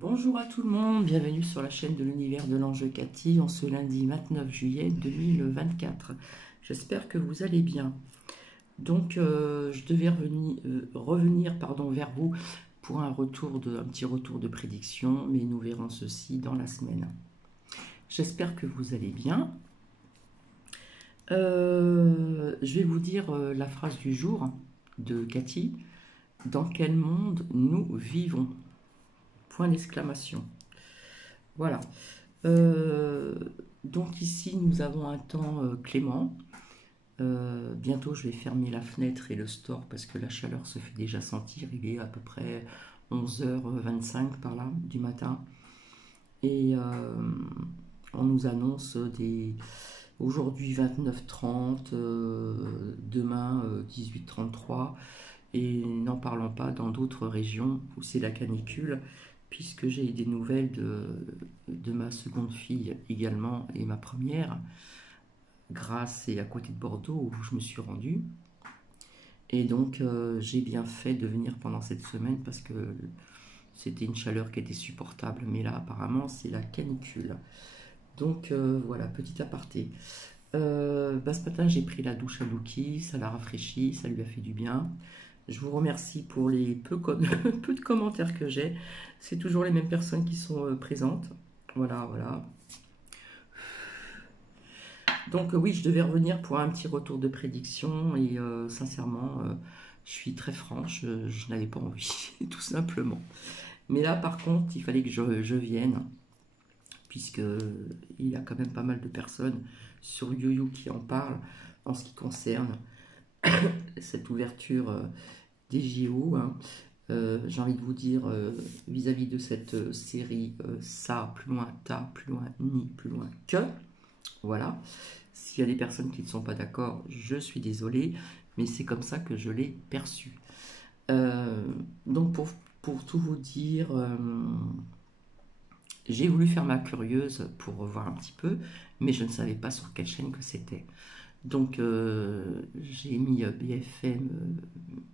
Bonjour à tout le monde, bienvenue sur la chaîne de l'univers de l'ange Cathy en ce lundi 29 juillet 2024. J'espère que vous allez bien. Donc, je devais revenir vers vous pour un petit retour de prédiction, mais nous verrons ceci dans la semaine. J'espère que vous allez bien. Je vais vous dire la phrase du jour de Cathy. Dans quel monde nous vivons? Point d'exclamation. Voilà. Donc ici, nous avons un temps clément. Bientôt, je vais fermer la fenêtre et le store parce que la chaleur se fait déjà sentir. Il est à peu près 11h25 par là du matin. Et on nous annonce aujourd'hui 29h30, demain 18h33. Et n'en parlons pas dans d'autres régions où c'est la canicule, puisque j'ai des nouvelles de ma seconde fille également et ma première. Grasse est à côté de Bordeaux où je me suis rendue. Et donc j'ai bien fait de venir pendant cette semaine parce que c'était une chaleur qui était supportable. Mais là apparemment c'est la canicule. Donc voilà, petit aparté. Ce matin j'ai pris la douche à Lucky, ça l'a rafraîchi, ça lui a fait du bien. Je vous remercie pour les peu de commentaires que j'ai. C'est toujours les mêmes personnes qui sont présentes. Voilà, voilà. Donc oui, je devais revenir pour un petit retour de prédiction et sincèrement, je suis très franche, je n'avais pas envie, tout simplement. Mais là, par contre, il fallait que je vienne, puisque il y a quand même pas mal de personnes sur YouYou qui en parlent en ce qui concerne cette ouverture des JO. J'ai envie de vous dire, vis-à-vis de cette série, ça, plus loin, ta, plus loin, ni, plus loin que. Voilà. S'il y a des personnes qui ne sont pas d'accord, je suis désolée, mais c'est comme ça que je l'ai perçu. Donc pour tout vous dire, j'ai voulu faire ma curieuse pour voir un petit peu, mais je ne savais pas sur quelle chaîne que c'était. Donc j'ai mis BFM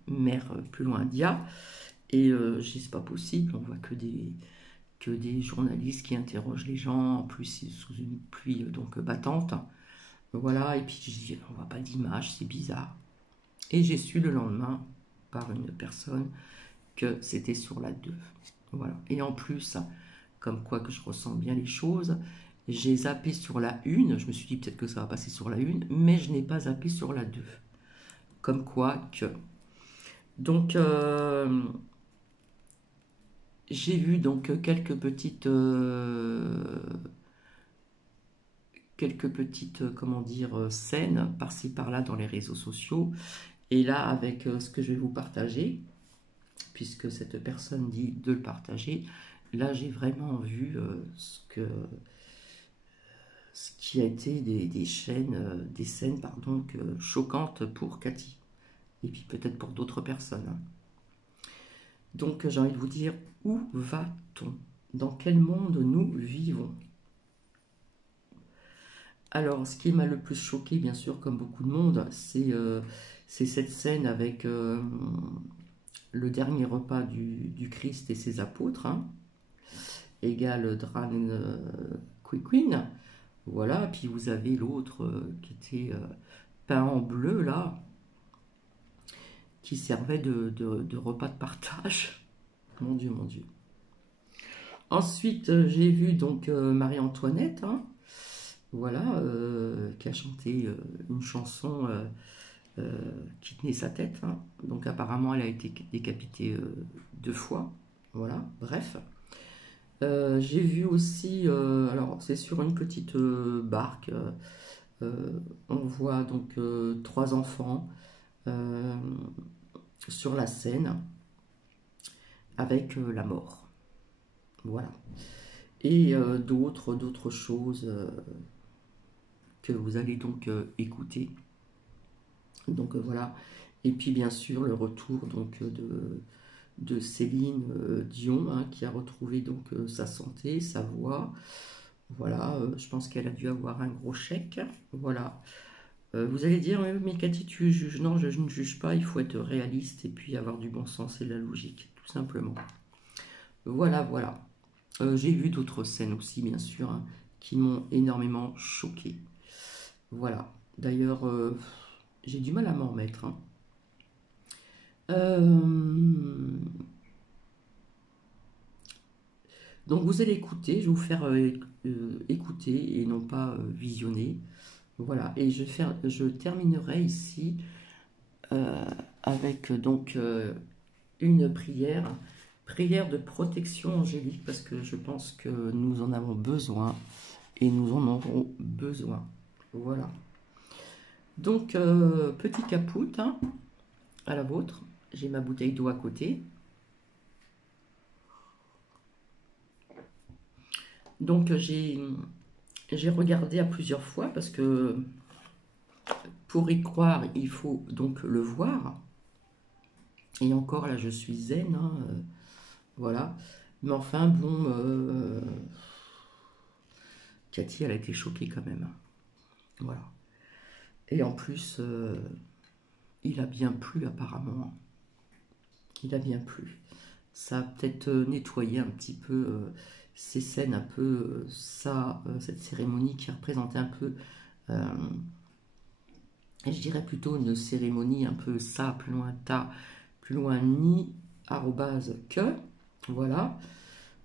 Mère plus loin Dia, et j'ai dit c'est pas possible, on voit que des journalistes qui interrogent les gens, en plus sous une pluie donc battante. Voilà, et puis je dis on voit pas d'image, c'est bizarre. Et j'ai su le lendemain par une personne que c'était sur la 2. Voilà. Et en plus, comme quoi que je ressens bien les choses, j'ai zappé sur la 1, je me suis dit peut-être que ça va passer sur la 1, mais je n'ai pas zappé sur la 2. Comme quoi que... Donc, j'ai vu donc quelques petites, comment dire, scènes par-ci par-là dans les réseaux sociaux. Et là, avec ce que je vais vous partager, puisque cette personne dit de le partager, là j'ai vraiment vu ce qui a été des scènes choquantes pour Cathy, et puis peut-être pour d'autres personnes. Donc j'ai envie de vous dire, où va-t-on? Dans quel monde nous vivons? Alors, ce qui m'a le plus choqué, bien sûr, comme beaucoup de monde, c'est cette scène avec le dernier repas du Christ et ses apôtres, hein, égale Dran Queen. Voilà, puis vous avez l'autre qui était peint en bleu, là, qui servait de repas de partage. Mon Dieu, mon Dieu. Ensuite, j'ai vu donc Marie-Antoinette, hein, voilà, qui a chanté une chanson qui tenait sa tête. Hein. Donc apparemment, elle a été décapitée 2 fois. Voilà, bref. J'ai vu aussi, alors c'est sur une petite barque, on voit donc 3 enfants sur la Seine avec la mort. Voilà. Et d'autres choses que vous allez donc écouter. Donc voilà. Et puis bien sûr le retour donc de Céline Dion, hein, qui a retrouvé donc sa santé, sa voix. Voilà, je pense qu'elle a dû avoir un gros chèque. Voilà. Vous allez dire, mais Cathy, tu juges? Non, je ne juge pas, il faut être réaliste et puis avoir du bon sens et de la logique, tout simplement. Voilà, voilà. J'ai vu d'autres scènes aussi, bien sûr, hein, qui m'ont énormément choqué. Voilà. D'ailleurs, j'ai du mal à m'en remettre, hein. Euh, Donc vous allez écouter, je vais vous faire écouter et non pas visionner. Voilà, et je terminerai ici euh, avec une prière de protection angélique, parce que je pense que nous en avons besoin et nous en aurons besoin. Voilà. Donc, petit capoute, hein, à la vôtre. J'ai ma bouteille d'eau à côté. Donc, j'ai regardé à plusieurs fois parce que pour y croire, il faut donc le voir. Et encore là, je suis zen, hein, voilà. Mais enfin, bon, Cathy, elle a été choquée quand même. Voilà. Et en plus, il a bien plu apparemment. Il a bien plu. Ça a peut-être nettoyé un petit peu ces scènes, un peu cette cérémonie qui représentait un peu, euh, je dirais plutôt une cérémonie un peu ça, plus loin ni, arrobase que. Voilà.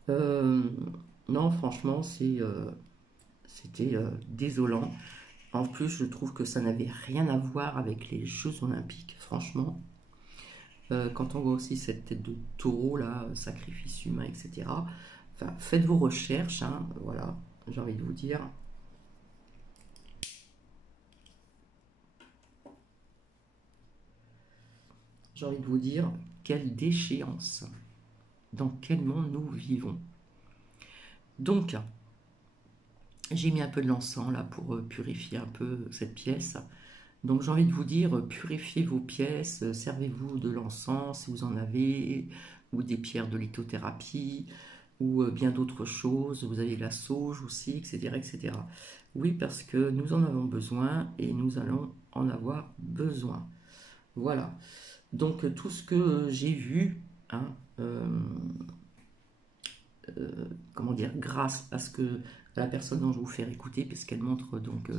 Euh, non, franchement, c'était désolant. En plus, je trouve que ça n'avait rien à voir avec les Jeux Olympiques, franchement. Quand on voit aussi cette tête de taureau, là, sacrifice humain, etc. Enfin, faites vos recherches, hein, voilà, j'ai envie de vous dire. J'ai envie de vous dire, quelle déchéance. Dans quel monde nous vivons. Donc, j'ai mis un peu de l'encens là pour purifier un peu cette pièce. Donc j'ai envie de vous dire, purifiez vos pièces, servez-vous de l'encens si vous en avez, ou des pierres de lithothérapie, ou bien d'autres choses. Vous avez la sauge aussi, etc., etc. Oui, parce que nous en avons besoin et nous allons en avoir besoin. Voilà. Donc tout ce que j'ai vu, hein, comment dire, grâce à la personne dont je vais vous faire écouter, puisqu'elle montre donc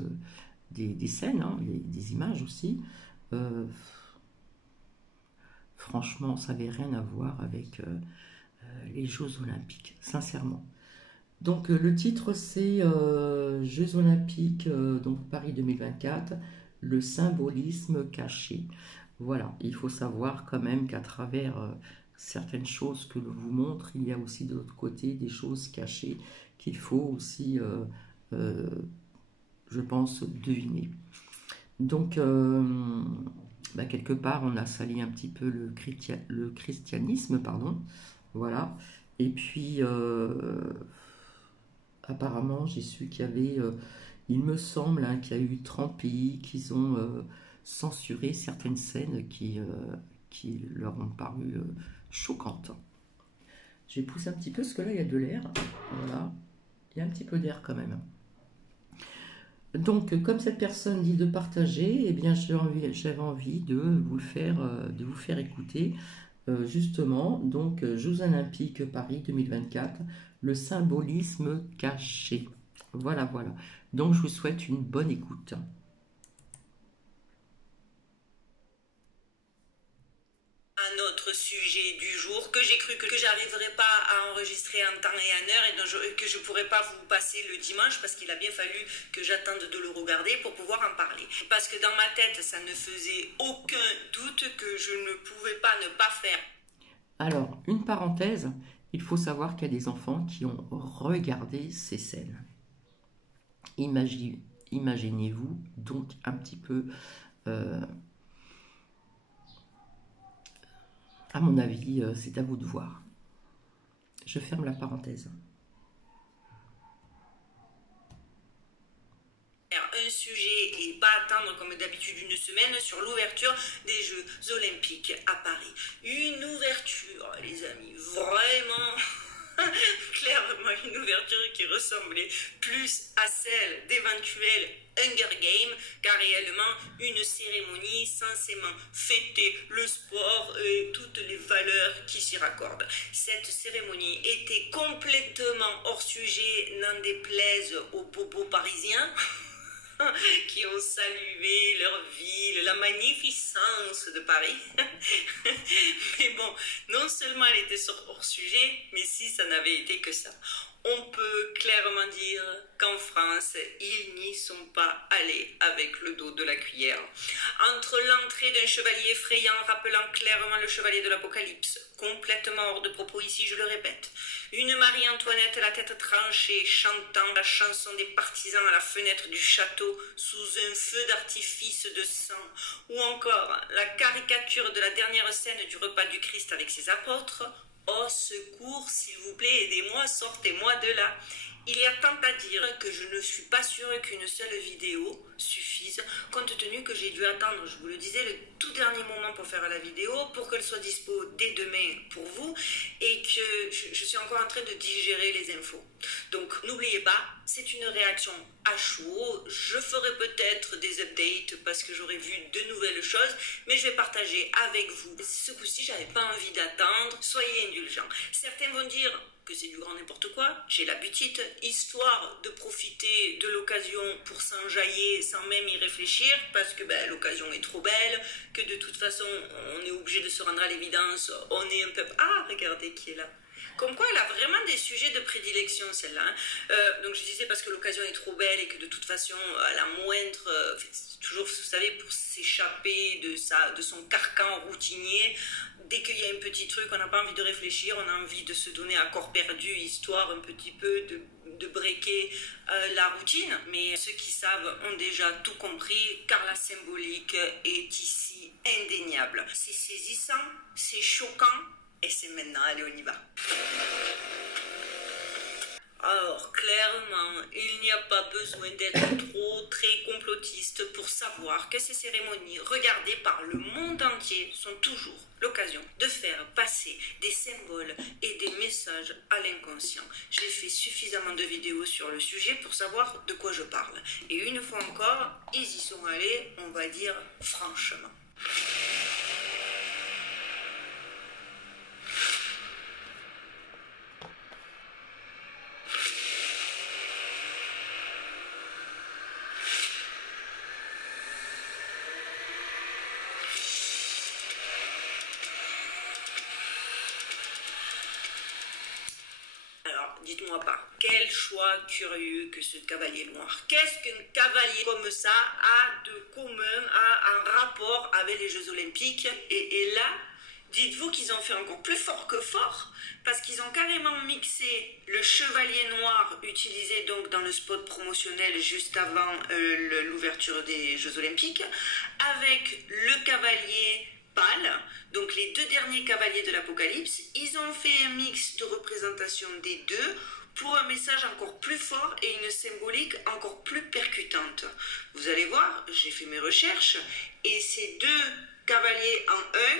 des scènes, hein, des images aussi. Euh, Franchement, ça n'avait rien à voir avec les Jeux Olympiques, sincèrement. Donc le titre c'est Jeux Olympiques donc Paris 2024, le symbolisme caché. Voilà, il faut savoir quand même qu'à travers certaines choses que l'on vous montre, il y a aussi de l'autre côté des choses cachées qu'il faut aussi, euh, je pense, deviner. Donc, quelque part, on a sali un petit peu le christianisme, pardon. Voilà. Et puis, apparemment, j'ai su qu'il y avait, il me semble, hein, qu'il y a eu 30 pays qui ont censuré certaines scènes qui leur ont paru choquantes. Je vais pousser un petit peu parce que là, il y a de l'air. Voilà. Il y a un petit peu d'air quand même. Donc, comme cette personne dit de partager, eh bien, j'avais envie de vous faire écouter justement, donc, Jeux Olympiques Paris 2024, le symbolisme caché. Voilà, voilà. Donc, je vous souhaite une bonne écoute. Un autre sujet du jour que j'ai cru que j'arriverais pas à enregistrer en temps et en heure et que je pourrais pas vous passer le dimanche parce qu'il a bien fallu que j'attende de le regarder pour pouvoir en parler. Parce que dans ma tête, ça ne faisait aucun doute que je ne pouvais pas ne pas faire. Alors, une parenthèse, il faut savoir qu'il y a des enfants qui ont regardé ces scènes. Imaginez-vous donc un petit peu, euh, à mon avis, c'est à vous de voir. Je ferme la parenthèse. Un sujet et pas attendre comme d'habitude une semaine sur l'ouverture des Jeux Olympiques à Paris. Une ouverture, les amis, vraiment. Claire, moi une ouverture qui ressemblait plus à celle d'éventuels Hunger Games qu'à réellement une cérémonie censément fêter le sport et toutes les valeurs qui s'y raccordent. Cette cérémonie était complètement hors sujet, n'en déplaise aux bobos parisiens qui ont salué leur ville, la magnificence de Paris. Mais bon, non seulement elle était hors sujet, mais si ça n'avait été que ça. On peut clairement dire qu'en France, ils n'y sont pas allés avec le dos de la cuillère. Entre l'entrée d'un chevalier effrayant rappelant clairement le chevalier de l'Apocalypse, complètement hors de propos ici, je le répète, une Marie-Antoinette à la tête tranchée chantant la chanson des partisans à la fenêtre du château sous un feu d'artifice de sang, ou encore la caricature de la dernière scène du repas du Christ avec ses apôtres. Oh secours, s'il vous plaît, aidez-moi, sortez-moi de là. Il y a tant à dire que je ne suis pas sûre qu'une seule vidéo suffise, compte tenu que j'ai dû attendre, je vous le disais, le tout dernier moment pour faire la vidéo, pour qu'elle soit dispo dès demain pour vous, et que je suis encore en train de digérer les infos. Donc n'oubliez pas, c'est une réaction à chaud, je ferai peut-être des updates parce que j'aurai vu de nouvelles choses, mais je vais partager avec vous. Ce coup-ci, j'avais pas envie d'attendre, soyez indulgents. Certains vont dire que c'est du grand n'importe quoi, j'ai l'habitude, histoire de profiter de l'occasion pour s'enjailler sans même y réfléchir, parce que l'occasion est trop belle, que de toute façon on est obligé de se rendre à l'évidence, on est un peu... Ah, regardez qui est là. Comme quoi elle a vraiment des sujets de prédilection celle-là. Donc je disais parce que l'occasion est trop belle et que de toute façon à la moindre, toujours vous savez pour s'échapper de son carcan routinier, dès qu'il y a un petit truc on n'a pas envie de réfléchir, on a envie de se donner à corps perdu histoire un petit peu de breaker la routine. Mais ceux qui savent ont déjà tout compris car la symbolique est ici indéniable. C'est saisissant, c'est choquant. Et c'est maintenant, allez, on y va. Alors, clairement, il n'y a pas besoin d'être très complotiste pour savoir que ces cérémonies regardées par le monde entier sont toujours l'occasion de faire passer des symboles et des messages à l'inconscient. J'ai fait suffisamment de vidéos sur le sujet pour savoir de quoi je parle. Et une fois encore, ils y sont allés, on va dire, franchement. Dites-moi pas, quel choix curieux que ce cavalier noir. Qu'est-ce qu'un cavalier comme ça a de commun, a un rapport avec les Jeux Olympiques? Et là, dites-vous qu'ils ont fait encore plus fort que fort, parce qu'ils ont carrément mixé le chevalier noir utilisé donc dans le spot promotionnel juste avant l'ouverture des Jeux Olympiques, avec le cavalier pâle, donc les deux derniers cavaliers de l'Apocalypse. Ils ont fait un mix de représentation des deux pour un message encore plus fort et une symbolique encore plus percutante. Vous allez voir, j'ai fait mes recherches et ces deux cavaliers en un,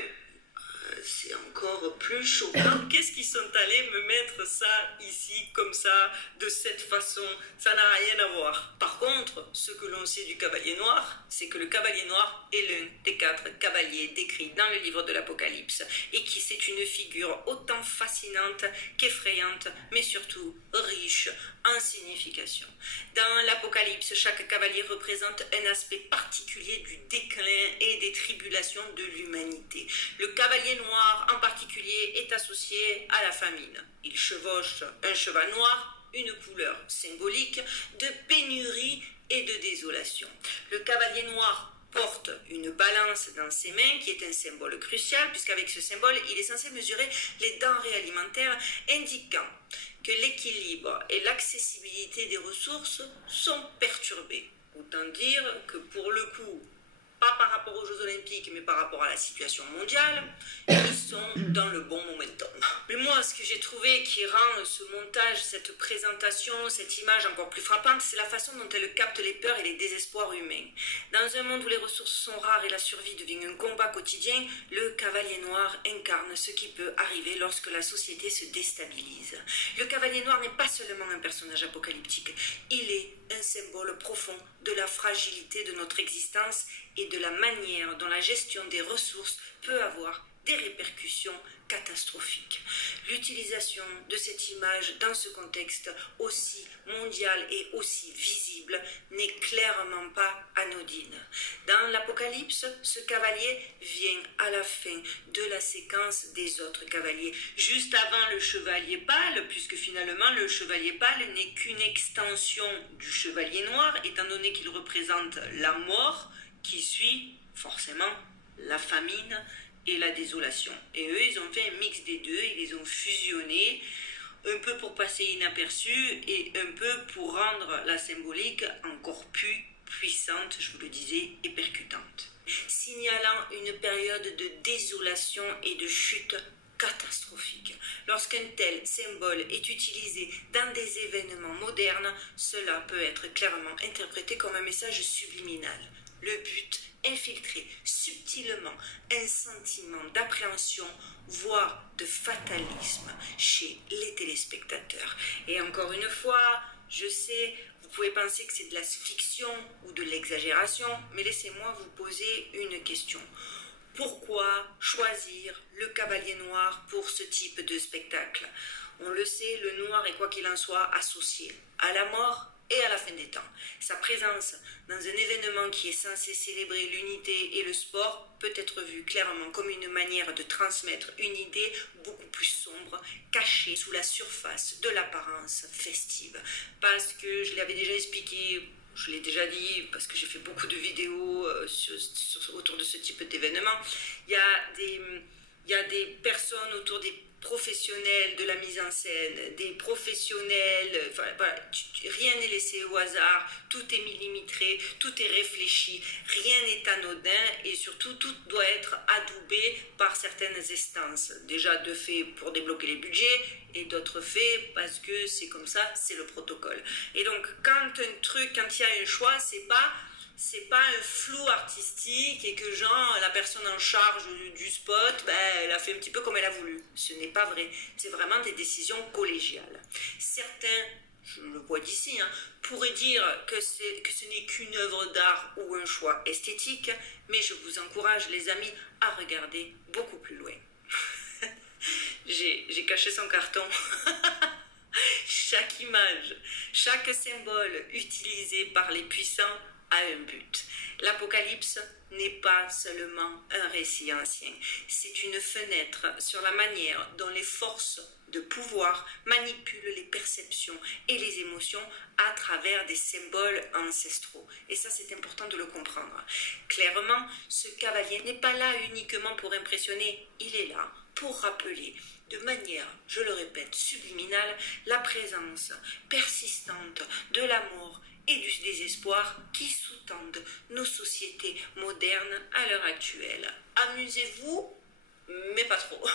c'est encore plus choquant. Qu'est-ce qu'ils sont allés me mettre ça ici, comme ça, de cette façon? Ça n'a rien à voir. Par contre, ce que l'on sait du cavalier noir, c'est que le cavalier noir est l'un des 4 cavaliers décrits dans le livre de l'Apocalypse et qui c'est une figure autant fascinante qu'effrayante, mais surtout riche en signification. Dans l'Apocalypse, chaque cavalier représente un aspect particulier du déclin et des tribulations de l'humanité. Le cavalier noir en particulier est associé à la famine. Il chevauche un cheval noir, une couleur symbolique de pénurie et de désolation. Le cavalier noir porte une balance dans ses mains qui est un symbole crucial puisqu'avec ce symbole, il est censé mesurer les denrées alimentaires indiquant que l'équilibre et l'accessibilité des ressources sont perturbés. Autant dire que pour le coup, pas par rapport aux Jeux Olympiques, mais par rapport à la situation mondiale, ils sont dans le bon momentum. Mais moi, ce que j'ai trouvé qui rend ce montage, cette présentation, cette image encore plus frappante, c'est la façon dont elle capte les peurs et les désespoirs humains. Dans un monde où les ressources sont rares et la survie devient un combat quotidien, le Cavalier Noir incarne ce qui peut arriver lorsque la société se déstabilise. Le Cavalier Noir n'est pas seulement un personnage apocalyptique, il est un symbole profond de la fragilité de notre existence et de la manière dont la gestion des ressources peut avoir des répercussions catastrophiques. L'utilisation de cette image dans ce contexte aussi mondial et aussi visible n'est clairement pas anodine. Dans l'Apocalypse, ce cavalier vient à la fin de la séquence des autres cavaliers, juste avant le chevalier pâle, puisque finalement le chevalier pâle n'est qu'une extension du chevalier noir, étant donné qu'il représente la mort qui suit forcément la famine et la désolation. Et eux, ils ont fait un mix des deux, ils les ont fusionnés, un peu pour passer inaperçu et un peu pour rendre la symbolique encore plus puissante, je vous le disais, et percutante. Signalant une période de désolation et de chute catastrophique. Lorsqu'un tel symbole est utilisé dans des événements modernes, cela peut être clairement interprété comme un message subliminal. Le but, infiltrer subtilement un sentiment d'appréhension, voire de fatalisme chez les téléspectateurs. Et encore une fois, je sais, vous pouvez penser que c'est de la fiction ou de l'exagération, mais laissez-moi vous poser une question. Pourquoi choisir le Cavalier Noir pour ce type de spectacle? On le sait, le noir est quoi qu'il en soit associé à la mort et à la fin des temps. Sa présence dans un événement qui est censé célébrer l'unité et le sport peut être vue clairement comme une manière de transmettre une idée beaucoup plus sombre, cachée sous la surface de l'apparence festive. Parce que je l'avais déjà expliqué, je l'ai déjà dit, parce que j'ai fait beaucoup de vidéos autour de ce type d'événement, il y a des personnes autour des professionnels de la mise en scène, des professionnels, enfin, voilà, rien n'est laissé au hasard, tout est millimétré, tout est réfléchi, rien n'est anodin et surtout tout doit être adoubé par certaines instances. Déjà de fait pour débloquer les budgets et d'autres faits parce que c'est comme ça, c'est le protocole. Et donc quand il y a un choix, c'est pas un flou artistique et que genre la personne en charge du spot, elle a fait un petit peu comme elle a voulu. Ce n'est pas vrai. C'est vraiment des décisions collégiales. Certains, je le vois d'ici, pourraient dire que ce n'est qu'une œuvre d'art ou un choix esthétique, mais je vous encourage, les amis, à regarder beaucoup plus loin. J'ai caché son carton. Chaque image, chaque symbole utilisé par les puissants a un but. L'Apocalypse n'est pas seulement un récit ancien, c'est une fenêtre sur la manière dont les forces de pouvoir manipulent les perceptions et les émotions à travers des symboles ancestraux. Et ça, c'est important de le comprendre. Clairement, ce cavalier n'est pas là uniquement pour impressionner, il est là pour rappeler de manière, je le répète, subliminale, la présence persistante de l'amour et du désespoir qui sous-tendent nos sociétés modernes à l'heure actuelle. Amusez-vous, mais pas trop.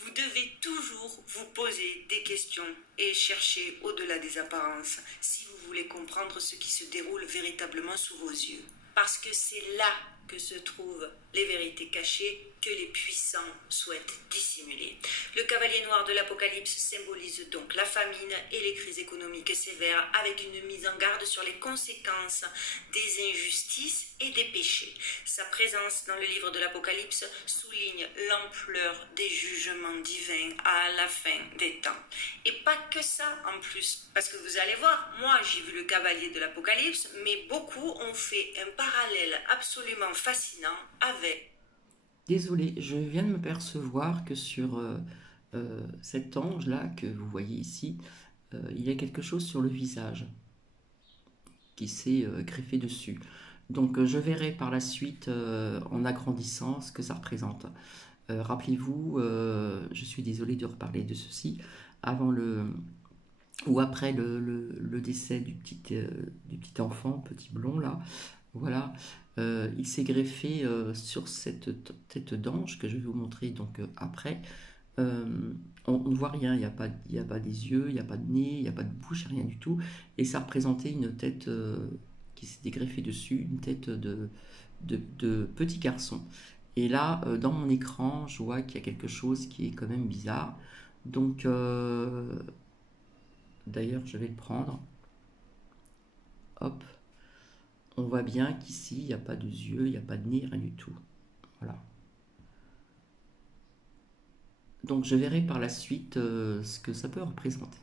Vous devez toujours vous poser des questions et chercher au-delà des apparences si vous voulez comprendre ce qui se déroule véritablement sous vos yeux. Parce que c'est là que se trouvent les vérités cachées que les puissants souhaitent dissimuler. Le cavalier noir de l'Apocalypse symbolise donc la famine et les crises économiques sévères avec une mise en garde sur les conséquences des injustices et des péchés. Sa présence dans le livre de l'Apocalypse souligne l'ampleur des jugements divins à la fin des temps. Et pas que ça en plus, parce que vous allez voir, moi j'ai vu le cavalier de l'Apocalypse, mais beaucoup ont fait un parallèle absolument fascinant avec... Désolée, je viens de me percevoir que sur cet ange-là que vous voyez ici, il y a quelque chose sur le visage qui s'est greffé dessus. Donc je verrai par la suite en agrandissant ce que ça représente. Rappelez-vous, je suis désolée de reparler de ceci, avant ou après le décès du petit enfant, petit blond là, voilà, Il s'est greffé sur cette tête d'ange que je vais vous montrer donc après. On ne voit rien, il y a pas des yeux, il n'y a pas de nez, il n'y a pas de bouche, rien du tout. Et ça représentait une tête qui s'était greffée dessus, une tête de petit garçon. Et là, dans mon écran, je vois qu'il y a quelque chose qui est quand même bizarre. Donc, d'ailleurs, je vais le prendre. Hop. On voit bien qu'ici, il n'y a pas de yeux, il n'y a pas de nez, rien du tout. Voilà. Donc je verrai par la suite ce que ça peut représenter.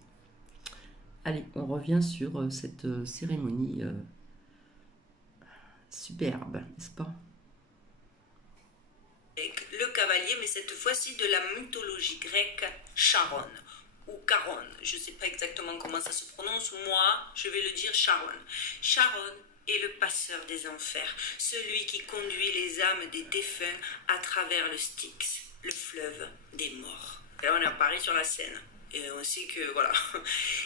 Allez, on revient sur cette cérémonie superbe, n'est-ce pas? Le cavalier, mais cette fois-ci de la mythologie grecque, Charon ou Charon, je ne sais pas exactement comment ça se prononce, moi je vais le dire Charon. Charon est le passeur des enfers, celui qui conduit les âmes des défunts à travers le Styx, le fleuve des morts. Là on apparaît sur la scène. Et on sait que, voilà,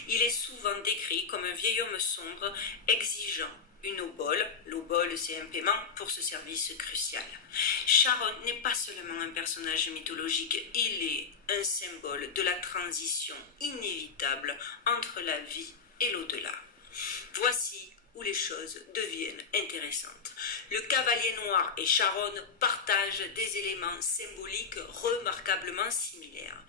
il est souvent décrit comme un vieil homme sombre, exigeant une obole. L'obole, c'est un paiement pour ce service crucial. Charon n'est pas seulement un personnage mythologique, il est un symbole de la transition inévitable entre la vie et l'au-delà. Voici où les choses deviennent intéressantes. Le cavalier noir et Charon partagent des éléments symboliques remarquablement similaires.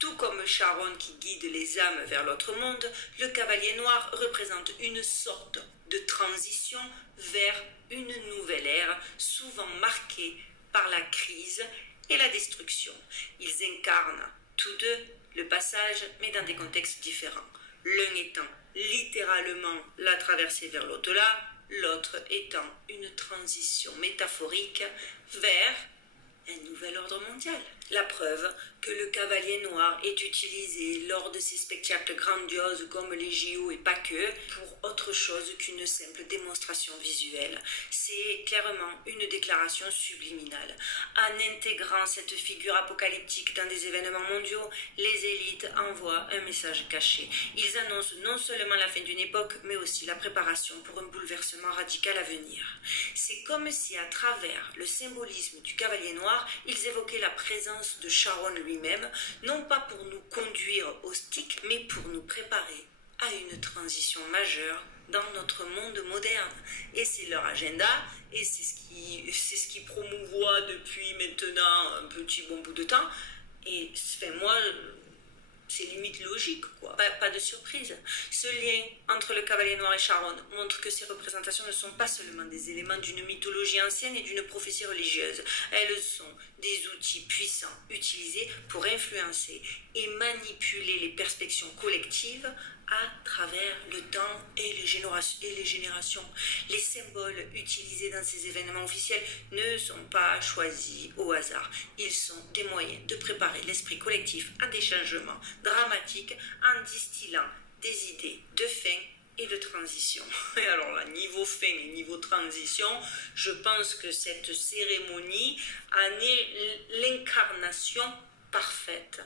Tout comme Charon qui guide les âmes vers l'autre monde, le cavalier noir représente une sorte de transition vers une nouvelle ère, souvent marquée par la crise et la destruction. Ils incarnent tous deux le passage, mais dans des contextes différents. L'un étant littéralement la traversée vers l'au-delà, l'autre étant une transition métaphorique vers un nouvel ordre mondial. La preuve que le cavalier noir est utilisé lors de ces spectacles grandioses comme les JO et pas que, pour autre chose qu'une simple démonstration visuelle. C'est clairement une déclaration subliminale. En intégrant cette figure apocalyptique dans des événements mondiaux, les élites envoient un message caché. Ils annoncent non seulement la fin d'une époque, mais aussi la préparation pour un bouleversement radical à venir. C'est comme si à travers le symbolisme du cavalier noir, ils évoquaient la présence de Charon lui-même, non pas pour nous conduire au Styx, mais pour nous préparer à une transition majeure dans notre monde moderne. Et c'est leur agenda, et c'est ce qui promouvoit depuis maintenant un petit bon bout de temps. Et moi, c'est limite logique, quoi. Pas de surprise. Ce lien entre le cavalier noir et Charon montre que ces représentations ne sont pas seulement des éléments d'une mythologie ancienne et d'une prophétie religieuse. Elles sont des outils puissants utilisés pour influencer et manipuler les perceptions collectives à travers le temps et les générations. Les symboles utilisés dans ces événements officiels ne sont pas choisis au hasard. Ils sont des moyens de préparer l'esprit collectif à des changements dramatiques en distillant des idées de fin et de transition. Et alors là, niveau fin et niveau transition, je pense que cette cérémonie en est l'incarnation parfaite.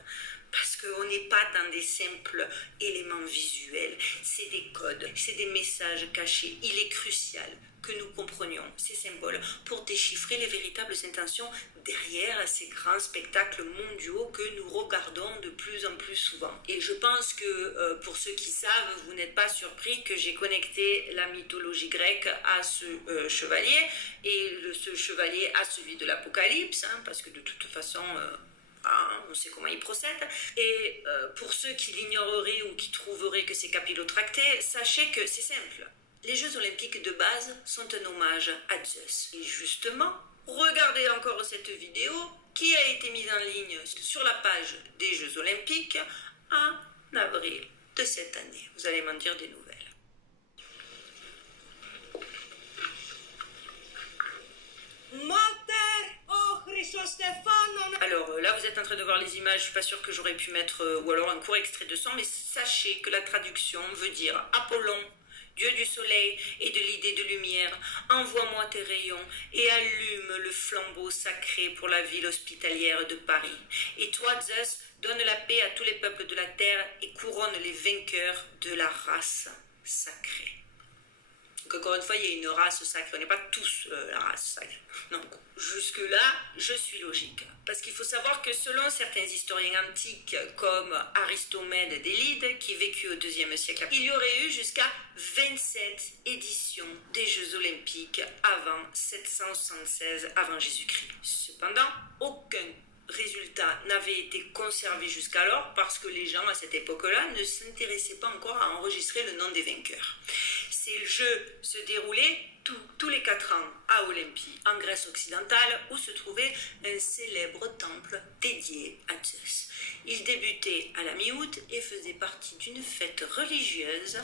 Parce qu'on n'est pas dans des simples éléments visuels, c'est des codes, c'est des messages cachés. Il est crucial que nous comprenions ces symboles pour déchiffrer les véritables intentions derrière ces grands spectacles mondiaux que nous regardons de plus en plus souvent. Et je pense que pour ceux qui savent, vous n'êtes pas surpris que j'ai connecté la mythologie grecque à ce chevalier, et ce chevalier à celui de l'Apocalypse, hein, parce que de toute façon... on sait comment il procède. Et pour ceux qui l'ignoreraient ou qui trouveraient que c'est capillotracté, sachez que c'est simple. Les Jeux Olympiques de base sont un hommage à Zeus. Et justement, regardez encore cette vidéo qui a été mise en ligne sur la page des Jeux Olympiques en avril de cette année. Vous allez m'en dire des nouvelles. Alors là, vous êtes en train de voir les images, je suis pas sûre que j'aurais pu mettre, ou alors un court extrait de son, mais sachez que la traduction veut dire Apollon, Dieu du soleil et de l'idée de lumière, envoie-moi tes rayons et allume le flambeau sacré pour la ville hospitalière de Paris. Et toi, Zeus, donne la paix à tous les peuples de la terre et couronne les vainqueurs de la race sacrée. Donc encore une fois, il y a une race sacrée. On n'est pas tous la race sacrée. Donc jusque-là, je suis logique. Parce qu'il faut savoir que selon certains historiens antiques, comme Aristomède d'Élide, qui vécut au IIe siècle, il y aurait eu jusqu'à 27 éditions des Jeux Olympiques avant 776 avant Jésus-Christ. Cependant, aucun résultat n'avait été conservé jusqu'alors parce que les gens à cette époque-là ne s'intéressaient pas encore à enregistrer le nom des vainqueurs. Ces jeux se déroulaient tous les 4 ans à Olympie, en Grèce occidentale, où se trouvait un célèbre temple dédié à Zeus. Il débutait à la mi-août et faisait partie d'une fête religieuse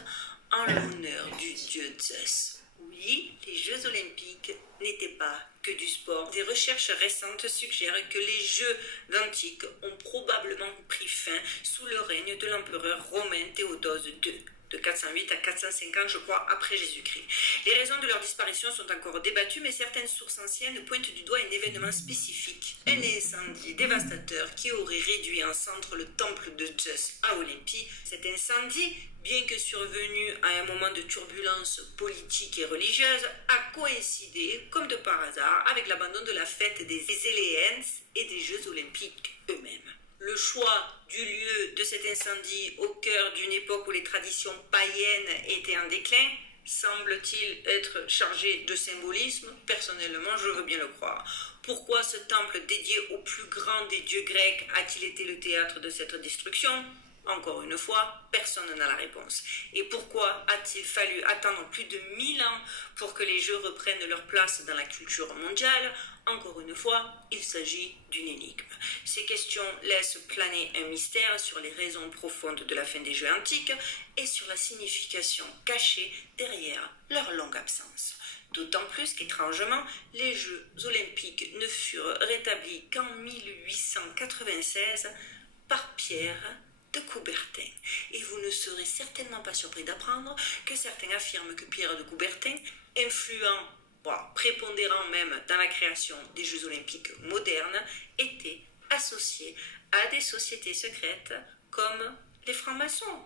en l'honneur du dieu Zeus. Oui, les Jeux Olympiques n'étaient pas que du sport. Des recherches récentes suggèrent que les Jeux antiques ont probablement pris fin sous le règne de l'empereur romain Théodose II, de 408 à 450, je crois, après Jésus-Christ. Les raisons de leur disparition sont encore débattues, mais certaines sources anciennes pointent du doigt un événement spécifique, un incendie dévastateur qui aurait réduit en cendres le temple de Zeus à Olympie. Cet incendie, bien que survenu à un moment de turbulence politique et religieuse, a coïncidé, comme de par hasard, avec l'abandon de la fête des Éléens et des Jeux Olympiques eux-mêmes. Le choix du lieu de cet incendie au cœur d'une époque où les traditions païennes étaient en déclin semble-t-il être chargé de symbolisme? Personnellement, je veux bien le croire. Pourquoi ce temple dédié au plus grand des dieux grecs a-t-il été le théâtre de cette destruction? Encore une fois, personne n'a la réponse. Et pourquoi a-t-il fallu attendre plus de 1000 ans pour que les jeux reprennent leur place dans la culture mondiale? Encore une fois, il s'agit d'une énigme. Ces questions laissent planer un mystère sur les raisons profondes de la fin des Jeux antiques et sur la signification cachée derrière leur longue absence. D'autant plus qu'étrangement, les Jeux olympiques ne furent rétablis qu'en 1896 par Pierre de Coubertin. Et vous ne serez certainement pas surpris d'apprendre que certains affirment que Pierre de Coubertin, influent, prépondérant même dans la création des Jeux olympiques modernes, était associé à des sociétés secrètes comme les francs-maçons.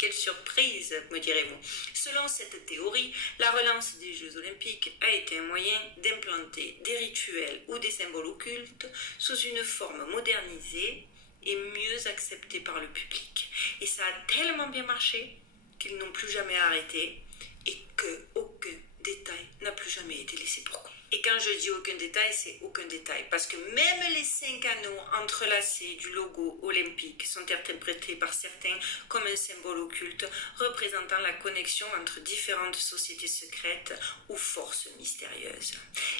Quelle surprise, me direz-vous. Selon cette théorie, la relance des Jeux olympiques a été un moyen d'implanter des rituels ou des symboles occultes sous une forme modernisée et mieux accepté par le public. Et ça a tellement bien marché qu'ils n'ont plus jamais arrêté et qu'aucun détail n'a plus jamais été laissé pour compte. Et quand je dis aucun détail, c'est aucun détail. Parce que même les 5 anneaux entrelacés du logo olympique sont interprétés par certains comme un symbole occulte représentant la connexion entre différentes sociétés secrètes ou forces mystérieuses.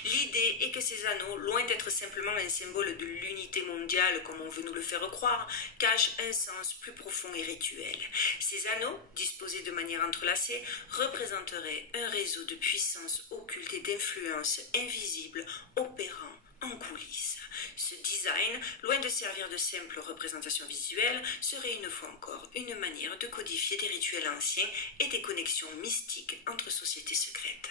L'idée est que ces anneaux, loin d'être simplement un symbole de l'unité mondiale comme on veut nous le faire croire, cachent un sens plus profond et rituel. Ces anneaux, disposés de manière entrelacée, représenteraient un réseau de puissance occulte et d'influence invisible opérant en coulisses. Ce design, loin de servir de simple représentation visuelle, serait une fois encore une manière de codifier des rituels anciens et des connexions mystiques entre sociétés secrètes.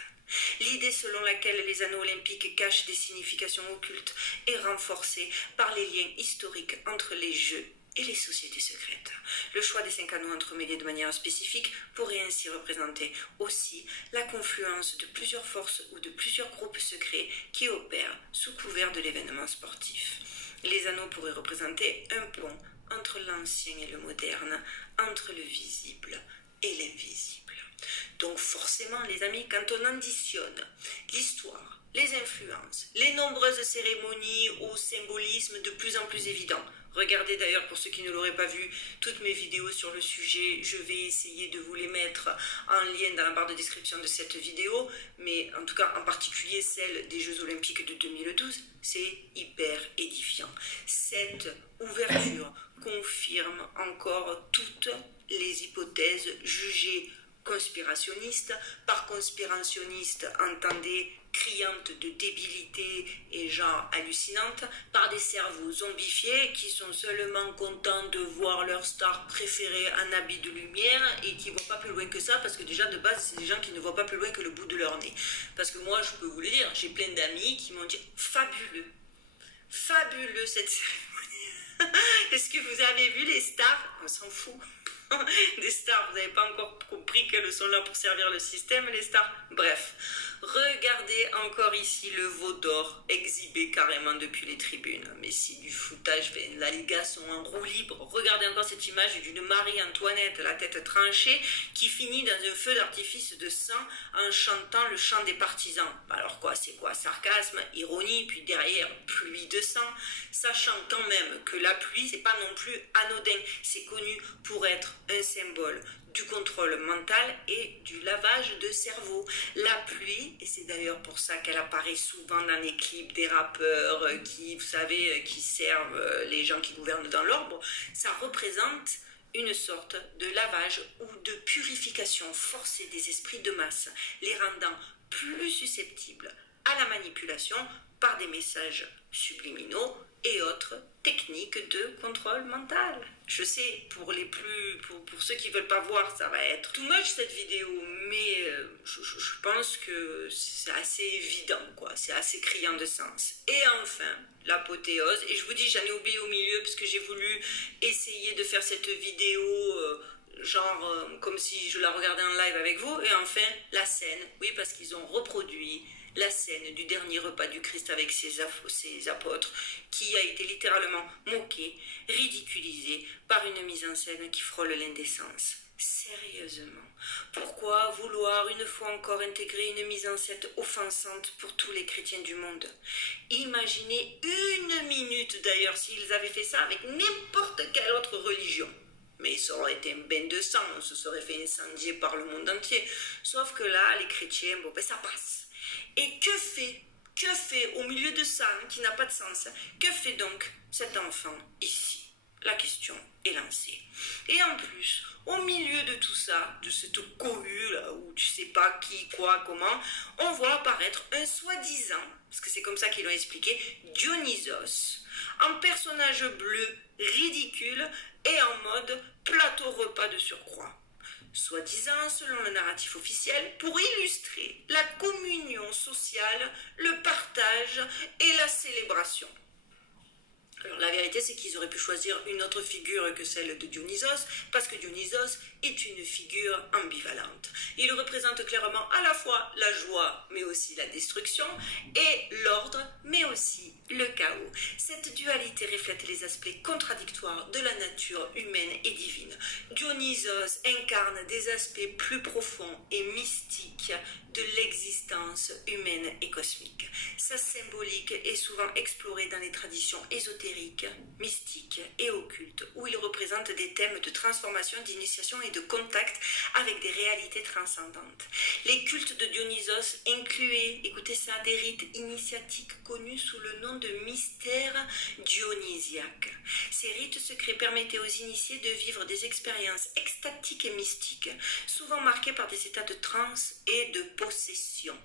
L'idée selon laquelle les anneaux olympiques cachent des significations occultes est renforcée par les liens historiques entre les jeux et les sociétés secrètes. Le choix des 5 anneaux entremêlés de manière spécifique pourrait ainsi représenter aussi la confluence de plusieurs forces ou de plusieurs groupes secrets qui opèrent sous couvert de l'événement sportif. Les anneaux pourraient représenter un pont entre l'ancien et le moderne, entre le visible et l'invisible. Donc forcément, les amis, quand on additionne l'histoire, les influences, les nombreuses cérémonies au symbolisme de plus en plus évident. Regardez d'ailleurs, pour ceux qui ne l'auraient pas vu, toutes mes vidéos sur le sujet. Je vais essayer de vous les mettre en lien dans la barre de description de cette vidéo, mais en tout cas en particulier celle des Jeux Olympiques de 2012. C'est hyper édifiant. Cette ouverture confirme encore toutes les hypothèses jugées conspirationnistes. Par conspirationniste, entendez criante de débilité et genre hallucinante, par des cerveaux zombifiés qui sont seulement contents de voir leur star préférée en habit de lumière et qui ne vont pas plus loin que ça, parce que déjà de base c'est des gens qui ne voient pas plus loin que le bout de leur nez. Parce que moi je peux vous le dire, j'ai plein d'amis qui m'ont dit fabuleux, fabuleux cette cérémonie. Est-ce que vous avez vu les stars? On s'en fout. des stars. Vous n'avez pas encore compris qu'elles sont là pour servir le système, les stars. Bref, regardez encore ici le veau d'or exhibé carrément depuis les tribunes. Mais c'est du foutage, là les gars sont en roue libre. Regardez encore cette image d'une Marie-Antoinette, la tête tranchée, qui finit dans un feu d'artifice de sang en chantant le chant des partisans. Alors quoi, c'est quoi? Sarcasme, ironie, puis derrière, pluie de sang, sachant quand même que la pluie, c'est pas non plus anodin. C'est connu pour être un symbole du contrôle mental et du lavage de cerveau. La pluie, et c'est d'ailleurs pour ça qu'elle apparaît souvent dans les clips des rappeurs qui, vous savez, qui servent les gens qui gouvernent dans l'ordre, ça représente une sorte de lavage ou de purification forcée des esprits de masse, les rendant plus susceptibles à la manipulation par des messages subliminaux et autres techniques de contrôle mental. Je sais, pour ceux qui ne veulent pas voir, ça va être too much cette vidéo, mais je pense que c'est assez évident, quoi. C'est assez criant de sens. Et enfin, l'apothéose, et je vous dis, j'en ai oublié au milieu parce que j'ai voulu essayer de faire cette vidéo comme si je la regardais en live avec vous, et enfin, la scène, oui, parce qu'ils ont reproduit la scène du dernier repas du Christ avec ses apôtres, qui a été littéralement moquée, ridiculisée par une mise en scène qui frôle l'indécence. Sérieusement, pourquoi vouloir une fois encore intégrer une mise en scène offensante pour tous les chrétiens du monde? Imaginez une minute d'ailleurs s'ils avaient fait ça avec n'importe quelle autre religion. Mais ça aurait été un bain de sang, on se serait fait incendier par le monde entier. Sauf que là, les chrétiens, bon ben ça passe. Et que fait au milieu de ça, qui n'a pas de sens, que fait donc cet enfant ici? La question est lancée. Et en plus, au milieu de tout ça, de cette cohue là, où tu sais pas qui, quoi, comment, on voit apparaître un soi-disant, parce que c'est comme ça qu'ils l'ont expliqué, Dionysos, en personnage bleu ridicule et en mode plateau repas de surcroît. Soi-disant, selon le narratif officiel, pour illustrer la communion sociale, le partage et la célébration. Alors la vérité, c'est qu'ils auraient pu choisir une autre figure que celle de Dionysos, parce que Dionysos est une figure ambivalente. Il représente clairement à la fois la joie, mais aussi la destruction, et l'ordre, mais aussi le chaos. Cette dualité reflète les aspects contradictoires de la nature humaine et divine. Dionysos incarne des aspects plus profonds et mystiques de l'existence humaine et cosmique. Sa symbolique est souvent explorée dans les traditions ésotériques, mystiques et occultes, où il représente des thèmes de transformation, d'initiation et de contact avec des réalités transcendantes. Les cultes de Dionysos incluaient, écoutez ça, des rites initiatiques connus sous le nom de mystères dionysiaques. Ces rites secrets permettaient aux initiés de vivre des expériences extatiques et mystiques, souvent marquées par des états de transe et de possession.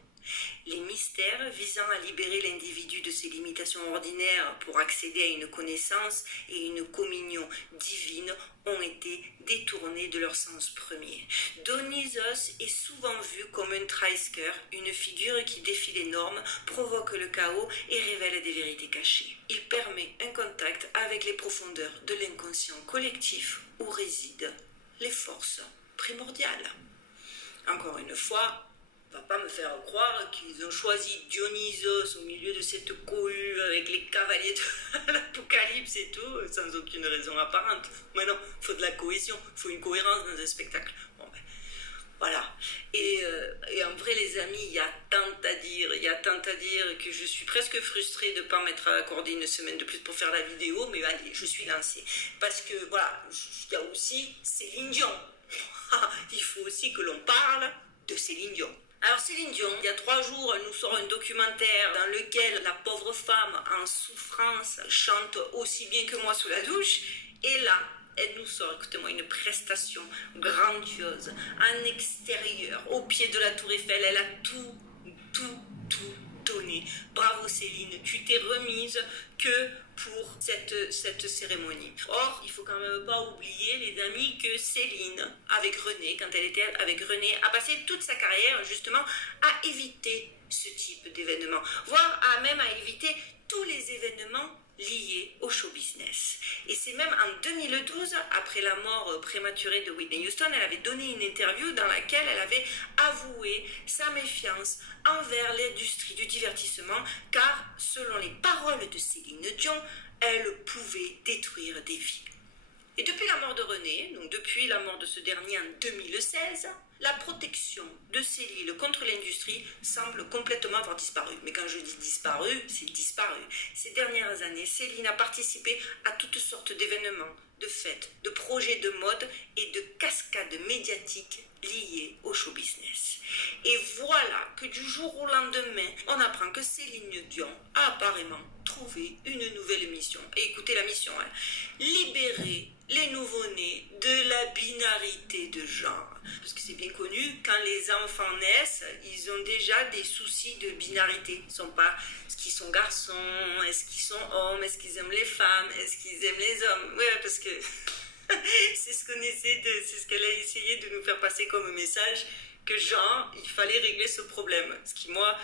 Les mystères visant à libérer l'individu de ses limitations ordinaires pour accéder à une connaissance et une communion divine ont été détournés de leur sens premier. Dionysos est souvent vu comme un trickster, une figure qui défie les normes, provoque le chaos et révèle des vérités cachées. Il permet un contact avec les profondeurs de l'inconscient collectif où résident les forces primordiales. Encore une fois, on ne va pas me faire croire qu'ils ont choisi Dionysos au milieu de cette cohue avec les cavaliers de l'Apocalypse et tout, sans aucune raison apparente. Mais non, il faut de la cohésion, il faut une cohérence dans un spectacle. Bon ben, voilà. Et en vrai, les amis, il y a tant à dire que je suis presque frustrée de ne pas m'être accordé une semaine de plus pour faire la vidéo, mais allez, je suis lancée. Parce que, voilà, il y a aussi Céline Dion. Il faut aussi que l'on parle de Céline Dion. Alors Céline Dion, il y a 3 jours, elle nous sort un documentaire dans lequel la pauvre femme en souffrance chante aussi bien que moi sous la douche. Et là, elle nous sort, écoutez-moi, une prestation grandiose, en extérieur, au pied de la Tour Eiffel. Elle a tout donné. Bravo Céline, tu t'es remise que pour cette cérémonie. Or, il faut quand même pas oublier, les amis, que Céline, avec René, quand elle était avec René, a passé toute sa carrière justement à éviter ce type d'événement, voire même à éviter tous les événements liées au show business. Et c'est même en 2012, après la mort prématurée de Whitney Houston, elle avait donné une interview dans laquelle elle avait avoué sa méfiance envers l'industrie du divertissement, car selon les paroles de Céline Dion, elle pouvait détruire des vies. Et depuis la mort de René, donc depuis la mort de ce dernier en 2016, la protection de Céline contre l'industrie semble complètement avoir disparu. Mais quand je dis disparu, c'est disparu. Ces dernières années, Céline a participé à toutes sortes d'événements, de fêtes, de projets de mode et de cascades médiatiques liées au show business. Et voilà que du jour au lendemain, on apprend que Céline Dion a apparemment trouvé une nouvelle mission. Et écoutez la mission, hein. Libérer les nouveau-nés de la binarité de genre. Parce que c'est bien connu, quand les enfants naissent, ils ont déjà des soucis de binarité. Ils sont pas, est-ce qu'ils sont garçons, est-ce qu'ils sont hommes, est-ce qu'ils aiment les femmes, est-ce qu'ils aiment les hommes. Ouais, parce que c'est ce qu'elle a essayé de nous faire passer comme message, que genre, il fallait régler ce problème. Ce qui, moi,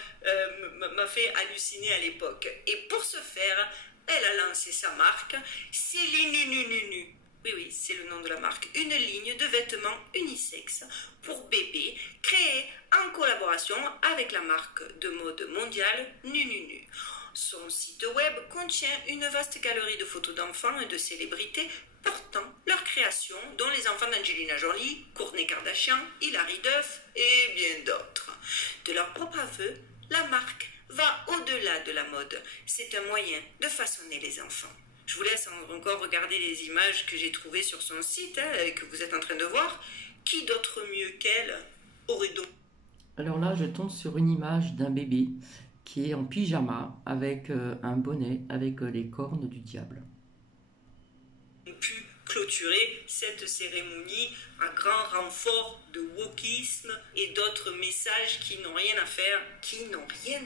m'a fait halluciner à l'époque. Et pour ce faire, elle a lancé sa marque, Céline Nu. Oui, c'est le nom de la marque. Une ligne de vêtements unisex pour bébés, créée en collaboration avec la marque de mode mondiale Nu. Son site web contient une vaste galerie de photos d'enfants et de célébrités portant leur création, dont les enfants d'Angelina Jolie, Kourtney Kardashian, Hilary Duff et bien d'autres. De leur propre aveu, la marque va au-delà de la mode. C'est un moyen de façonner les enfants. Je vous laisse encore regarder les images que j'ai trouvées sur son site, que vous êtes en train de voir. Qui d'autre mieux qu'elle aurait donc... Alors là, je tombe sur une image d'un bébé qui est en pyjama avec un bonnet avec les cornes du diable. Pu clôturer cette cérémonie à grand renfort de wokisme et d'autres messages qui n'ont rien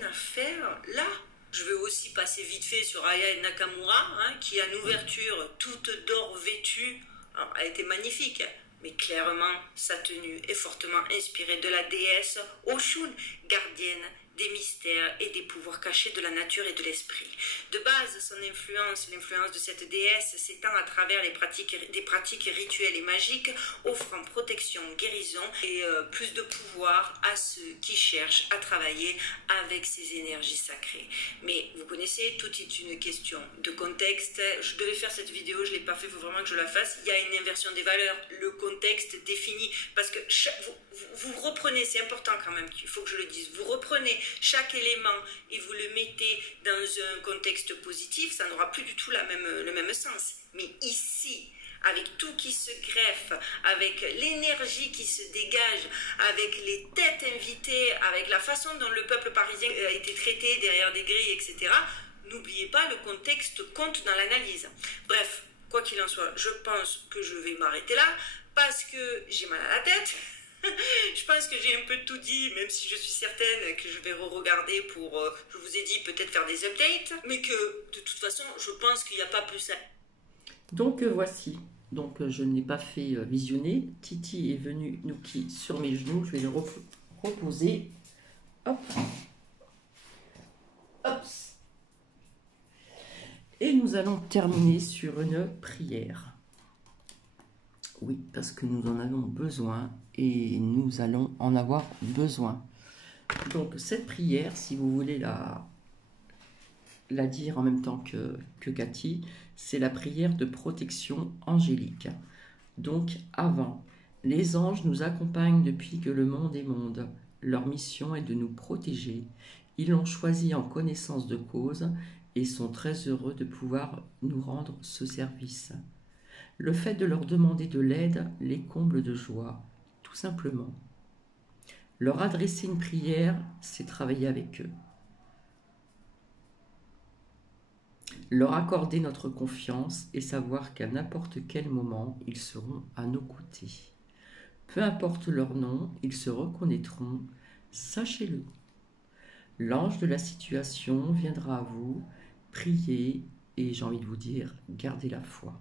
à faire là. Je veux aussi passer vite fait sur Aya Nakamura, qui a une ouverture toute d'or vêtue. Alors, elle était magnifique, mais clairement, sa tenue est fortement inspirée de la déesse Oshun, gardienne des mystères et des pouvoirs cachés de la nature et de l'esprit. De base, son influence, l'influence de cette déesse s'étend à travers des pratiques rituelles et magiques, offrant protection, guérison et plus de pouvoir à ceux qui cherchent à travailler avec ces énergies sacrées. Mais vous connaissez, tout est une question de contexte. Je devais faire cette vidéo, je ne l'ai pas fait, il faut vraiment que je la fasse. Il y a une inversion des valeurs, le contexte défini, parce que vous reprenez, c'est important quand même, il faut que je le dise, vous reprenez chaque élément et vous le mettez dans un contexte positif, ça n'aura plus du tout le même sens. Mais ici, avec tout qui se greffe, avec l'énergie qui se dégage, avec les têtes invitées, avec la façon dont le peuple parisien a été traité derrière des grilles, etc., n'oubliez pas, le contexte compte dans l'analyse. Bref, quoi qu'il en soit, je pense que je vais m'arrêter là, parce que j'ai mal à la tête. Je pense que j'ai un peu tout dit, même si je suis certaine que je vais re-regarder pour, je vous ai dit, peut-être faire des updates, mais que de toute façon, je pense qu'il n'y a pas plus à... Donc voici, je n'ai pas fait visionner, Titi est venu Nouki sur mes genoux, je vais le reposer, hop, hop, et nous allons terminer sur une prière. Oui, parce que nous en avons besoin et nous allons en avoir besoin. Donc cette prière, si vous voulez la dire en même temps que Cathy, c'est la prière de protection angélique. Donc avant, les anges nous accompagnent depuis que le monde est monde. Leur mission est de nous protéger. Ils l'ont choisi en connaissance de cause et sont très heureux de pouvoir nous rendre ce service. Le fait de leur demander de l'aide les comble de joie, tout simplement. Leur adresser une prière, c'est travailler avec eux. Leur accorder notre confiance et savoir qu'à n'importe quel moment, ils seront à nos côtés. Peu importe leur nom, ils se reconnaîtront, sachez-le. L'ange de la situation viendra à vous, priez et j'ai envie de vous dire, gardez la foi.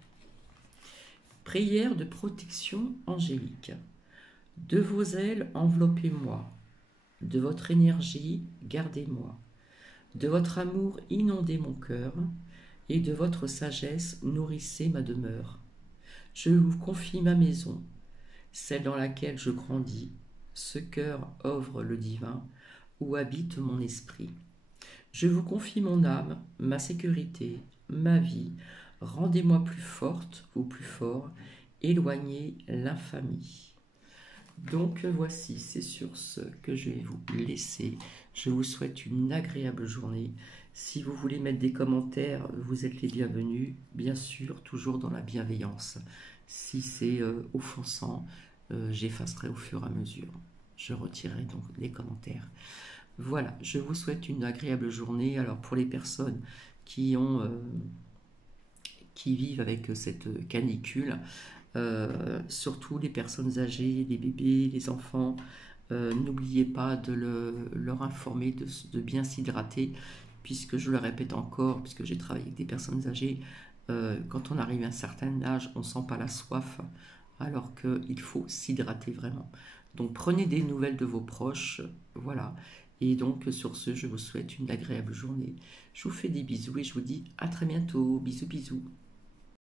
Prière de protection angélique. De vos ailes, enveloppez-moi. De votre énergie, gardez-moi. De votre amour, inondez mon cœur. et de votre sagesse nourrissez ma demeure. Je vous confie ma maison, celle dans laquelle je grandis, ce cœur ouvre le divin, où habite mon esprit. Je vous confie mon âme, ma sécurité, ma vie, rendez-moi plus forte ou plus fort, éloignez l'infamie. Donc voici, c'est sur ce que je vais vous laisser. Je vous souhaite une agréable journée. Si vous voulez mettre des commentaires, vous êtes les bienvenus, bien sûr, toujours dans la bienveillance. Si c'est offensant, j'effacerai au fur et à mesure. Je retirerai donc les commentaires. Voilà, je vous souhaite une agréable journée. Alors pour les personnes qui vivent avec cette canicule, surtout les personnes âgées, les bébés, les enfants, n'oubliez pas de leur informer de bien s'hydrater, puisque je le répète encore, puisque j'ai travaillé avec des personnes âgées, quand on arrive à un certain âge, on ne sent pas la soif, alors qu'il faut s'hydrater vraiment. Donc prenez des nouvelles de vos proches, voilà. Et donc sur ce, je vous souhaite une agréable journée. Je vous fais des bisous et je vous dis à très bientôt. Bisous, bisous.